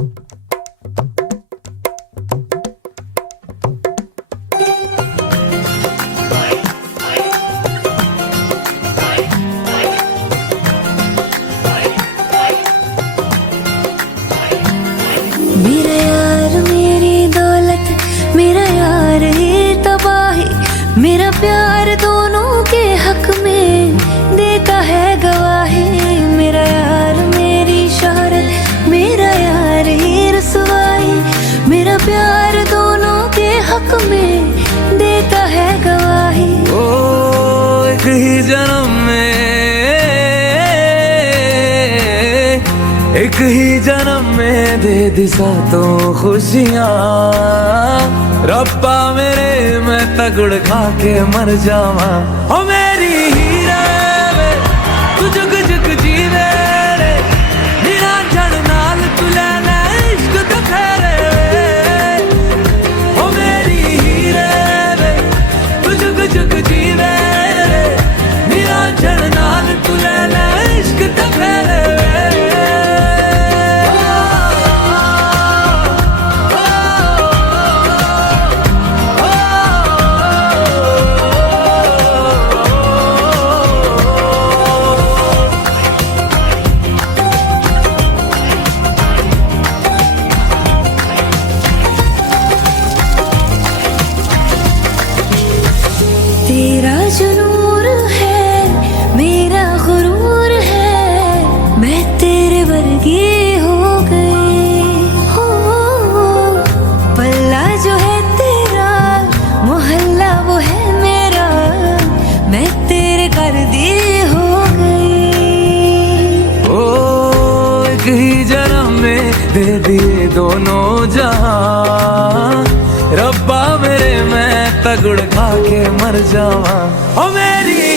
मेरा यार मेरी दौलत, मेरा यार ही तबाही, मेरा प्यार दोनों के हक में देता है गवाही। मेरा यार मेरी शोहरत, मेरा यार ही रसवाई, मेरा प्यार दोनों के हक में देता है गवाही। ओ एक ही जन्म में, एक ही जन्म में दे दी सातों खुशियाँ। रब्बा मेरे मैं तगड़ खा के मर जावा। ओ मेरी हीरे वे तू जुग जुग जीवे रे, मेरा जड़ नाल तू लेना इश्क ते फेरे वे। ओ मेरी हीरे वे तू जुग जुग जीवे रे, मेरा जड़ नाल तू लेना इश्क ते फेरे वे। तेरा जुनूर है मेरा गुरूर है, मैं तेरे वर्गी हो गई हो। पल्ला जो है तेरा, मोहल्ला वो है मेरा, मैं तेरे कर दी हो गई। ओ एक ही जन्म में दे दिए दोनों जहां। रब्बा मेरे मैं तगड़ खा के मर जावा। ओ मेरी